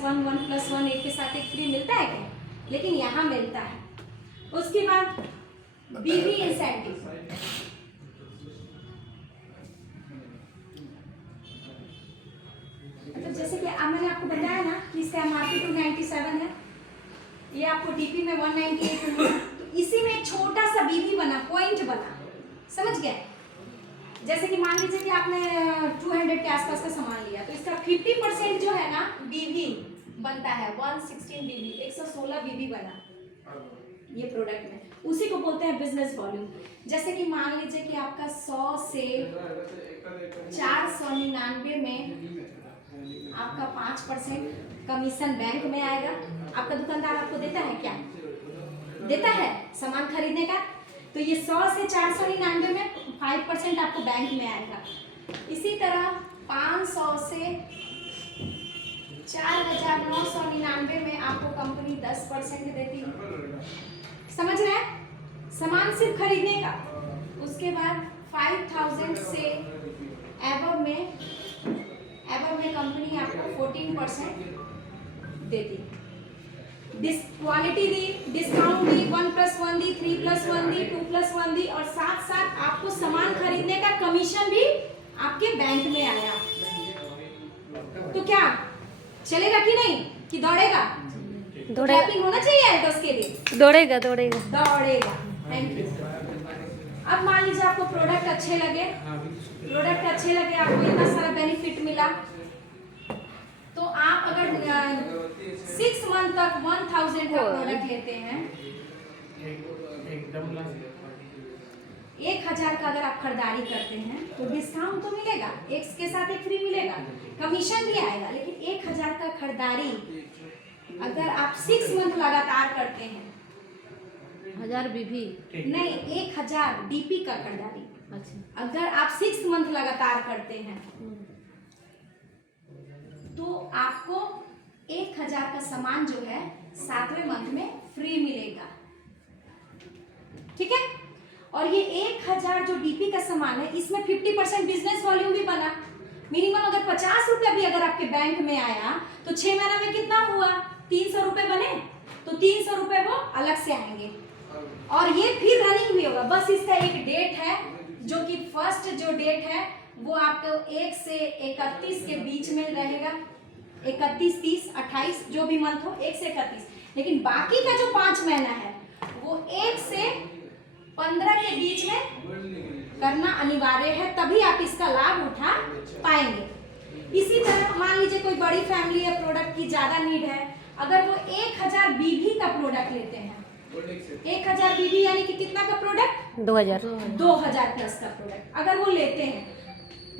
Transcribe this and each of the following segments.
1 1+1 एक के साथ एक फ्री मिलता है क्या? लेकिन यहाँ मिलता है। उसके बाद बीवी इंसेंटिव, मतलब जैसे कि अब मैंने आपको बताया ना कि इसका MRP 297 है, ये आपको DP में 198 है, तो इसी में एक छोटा सा बीवी बना, पॉइंट बना, समझ गए? जैसे कि मान लीजिए कि आपने 200 के आसपास का सामान लिया, तो इसका 50% जो है ना बीवी बनता है, 116 बीवी, 116 बीवी बना ये प्रोडक्ट में, उसी को बोलते हैं बिजनेस वॉल्यूम। जैसे कि मान लीजिए कि आपका 100 से 499 में आपका 5% कमीशन बैंक में आएगा। आपका दुकानदार आपको देता है क्या? देता है सामान खरीदने का, तो ये 100 से 499 में 5% आपको बैंक में आएगा। इसी तरह 500 से 4999 में आपको कंपनी 10% देती है, समझ रहे हैं? सामान सिर्फ खरीदने का। उसके बाद 5000 से एबव में कंपनी आपको 14% देती है। क्वालिटी दी, डिस्काउंट दी, 1+1 दी, 3+1 दी, 2+1 दी, और साथ साथ आपको सामान खरीदने का कमीशन भी आपके बैंक में आया। तो क्या चलेगा कि नहीं, कि दौड़ेगा? दौड़ेगा होना चाहिए तो उसके लिए दौड़ेगा। Thank you. अब मान लीजिए आपको प्रोडक्ट अच्छे लगे, आपको इतना सारा बेनिफिट मिला, तो आप अगर 6 मंथ तक 1000 का प्रोडक्ट लेते हैं, 1000 का अगर आप खरीदारी करते हैं तो डिस्काउंट तो मिलेगा, एक के साथ एक फ्री मिलेगा, कमीशन भी आएगा। लेकिन 1000 का खरीदारी अगर आप 6 मंथ लगातार करते हैं, 1000 बीवी नहीं 1000 DP का खरीदारी, अच्छा, अगर आप 6 मंथ लगातार करते हैं तो आपको 1000 का सामान जो है 7वें मंथ में फ्री मिलेगा, ठीक है? और ये 1000 जो DP का सामान है, इसमें 50% बिजनेस वॉल्यूम भी बना। मिनिमम अगर 50 रुपया भी अगर आपके बैंक में आया तो 6 महीना में कितना हुआ? 300 रुपए बने, तो 300 रुपए वो अलग से आएंगे, और ये फिर रनिंग भी होगा। बस इसका एक डेट है, जो कि फर्स्ट जो डेट है वो आपको 1 से 31 के बीच में रहेगा, 31, 30, 28 जो भी मंथ हो, 1 से 31। लेकिन बाकी का जो 5 महीना है वो 1 से 15 के बीच में करना अनिवार्य है, तभी आप इसका लाभ उठा पाएंगे। इसी तरह मान लीजिए कोई बड़ी फैमिली है, प्रोडक्ट की ज्यादा नीड है, अगर वो 1000 BV का प्रोडक्ट लेते हैं, 1000 BV यानी कि कितना का प्रोडक्ट? 2000 प्लस का प्रोडक्ट अगर वो लेते हैं,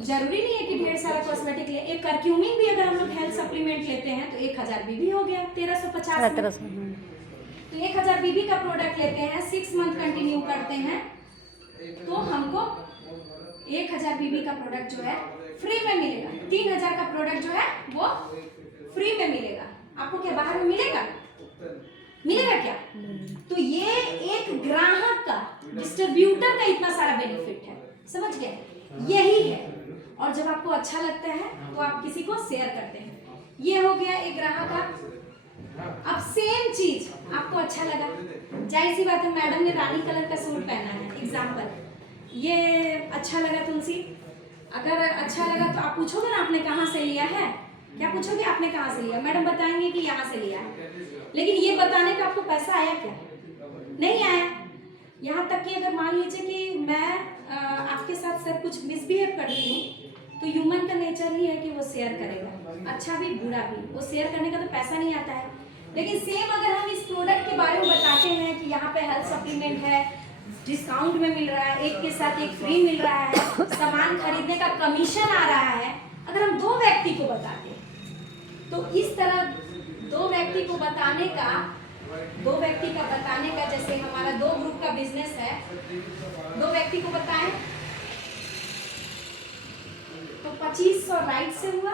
जरूरी नहीं है कि ढेर सारा कॉस्मेटिक ले, एक कर्क्यूमिन भी अगर हम लोग हेल्थ सप्लीमेंट लेते हैं तो 1000 BV हो गया 1350 में। तो 1000 BV का प्रोडक्ट लेते हैं, 6 मंथ कंटिन्यू करते हैं, तो हमको 1000 BV का प्रोडक्ट जो है फ्री में मिलेगा। 3000 का प्रोडक्ट जो है वो फ्री में मिलेगा। आपको क्या बाहर में मिलेगा क्या? तो ये एक ग्राहक का, डिस्ट्रीब्यूटर का इतना सारा बेनिफिट है, समझ गए? यही है। और जब आपको अच्छा लगता है तो आप किसी को शेयर करते हैं। ये हो गया एक ग्राहक का। अब सेम चीज आपको अच्छा लगा, जाहिर सी बात है, मैडम ने रानी कलर का सूट पहना है, एग्जाम्पल, ये अच्छा लगा तुलसी, अगर अच्छा लगा तो आप पूछोगे ना आपने कहाँ से लिया है? क्या पूछोगे आपने कहाँ से लिया? मैडम बताएंगे कि यहाँ से लिया है, लेकिन ये बताने का आपको पैसा आया क्या? नहीं आया। यहाँ तक कि अगर मान लीजिए कि मैं आपके साथ सर कुछ मिसबिहेव कर रही हूँ, तो ह्यूमन का नेचर ही है कि वो शेयर करेगा, अच्छा भी बुरा भी, वो शेयर करने का तो पैसा नहीं आता है। लेकिन सेम अगर हम इस प्रोडक्ट के बारे में बताते हैं कि यहाँ पे हेल्थ सप्लीमेंट है, डिस्काउंट में मिल रहा है, एक के साथ एक फ्री मिल रहा है, सामान खरीदने का कमीशन आ रहा है, अगर हम 2 व्यक्ति को बताते हैं, तो इस तरह 2 व्यक्ति को बताने का, जैसे हमारा 2 ग्रुप का बिजनेस है, 2 व्यक्ति को बताएं तो 2500 राइट से हुआ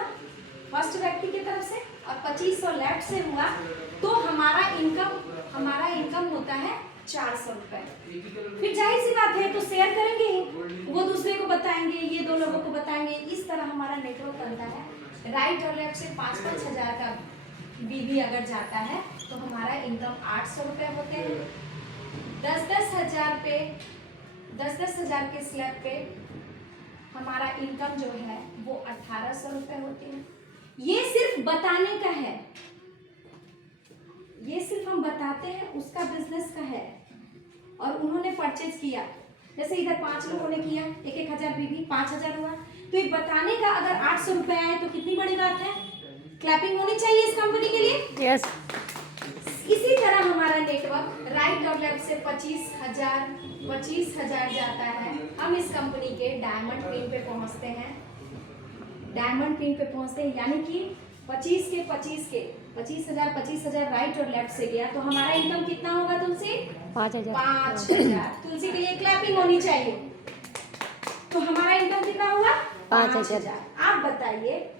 फर्स्ट व्यक्ति की तरफ से, और 2500 लेफ्ट से हुआ, तो हमारा इनकम होता है 400 रुपए। फिर जाहिर सी बात है तो शेयर करेंगे, वो दूसरे को बताएंगे, ये 2 लोगों को बताएंगे, इस तरह हमारा नेटवर्क बनता है। राइट और लेफ्ट से 5-5 हजार का बीवी अगर जाता है तो हमारा इनकम 800 रुपये होते हैं। 10-10 हजार पे 10-10 हजार के स्लैब पे हमारा इनकम जो है वो 1800 रुपये होती है। ये सिर्फ बताने का है, ये सिर्फ हम बताते हैं, उसका बिजनेस का है। और उन्होंने परचेज किया, जैसे इधर 5 लोगों ने किया, 1-1 हजार बीवी, 5000 हुआ। तो ये बताने का अगर 800 रुपये आए तो कितनी बड़ी बात है। क्लैपिंग होनी चाहिए इस कंपनी के लिए। यस। इसी तरह हमारा नेटवर्क राइट और लेफ्ट से 25,000 जाता है। हम इस कंपनी के डायमंड पिन पे पहुंचते हैं, डायमंड पिन पे पहुंचते हैं, यानी कि 25,000 राइट और लेफ्ट से गया तो हमारा इनकम कितना होगा तुलसी? 5,000। 5,000। तुलसी के लिए क्लैपिंग होनी चाहिए। तो हमारा इनकम कितना हुआ? 5,000। आप बताइए,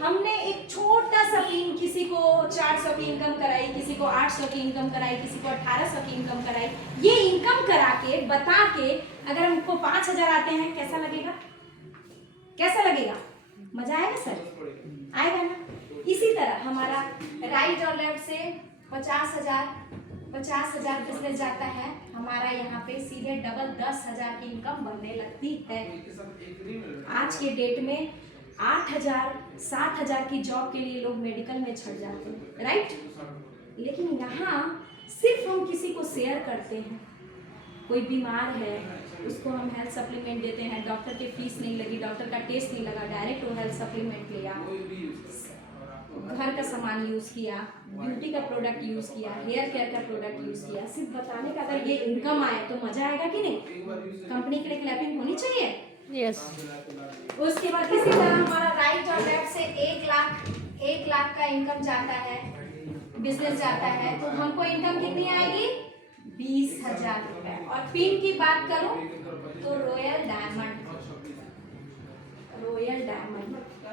हमने एक छोटा सा पिन, किसी को 400 की इनकम कराई, किसी को 800 की इनकम कराई, किसी को 1800 की इनकम कराई। ये इनकम करा के बता के अगर हमको 5,000 आते हैं, कैसा लगेगा? कैसा लगेगा? मजा आएगा सर? आएगा ना? इसी तरह हमारा राइट और लेफ्ट से 50,000 बिजनेस जाता है, हमारा यहाँ पे सीधे डबल 10,000 की इनकम बनने लगती है। आज के डेट में 8,000-7,000 की जॉब के लिए लोग मेडिकल में छट जाते हैं, राइट? लेकिन यहाँ सिर्फ हम किसी को शेयर करते हैं, कोई बीमार है उसको हम हेल्थ सप्लीमेंट देते हैं, डॉक्टर के फीस नहीं लगी, डॉक्टर का टेस्ट नहीं लगा, डायरेक्ट वो हेल्थ सप्लीमेंट लिया, घर का सामान यूज़ किया, ब्यूटी का प्रोडक्ट यूज़ किया, हेयर केयर का प्रोडक्ट यूज़ किया। सिर्फ बताने का अगर ये इनकम आए तो मजा आएगा कि नहीं? कंपनी के लिए क्लैपिंग होनी चाहिए। यस। उसके बाद इसी तरह हमारा राइट और लेफ्ट से 1 लाख का इनकम जाता है, बिजनेस जाता है, तो हमको इनकम कितनी आएगी? 20,000 रुपए। और पिन की बात करूं तो रॉयल डायमंड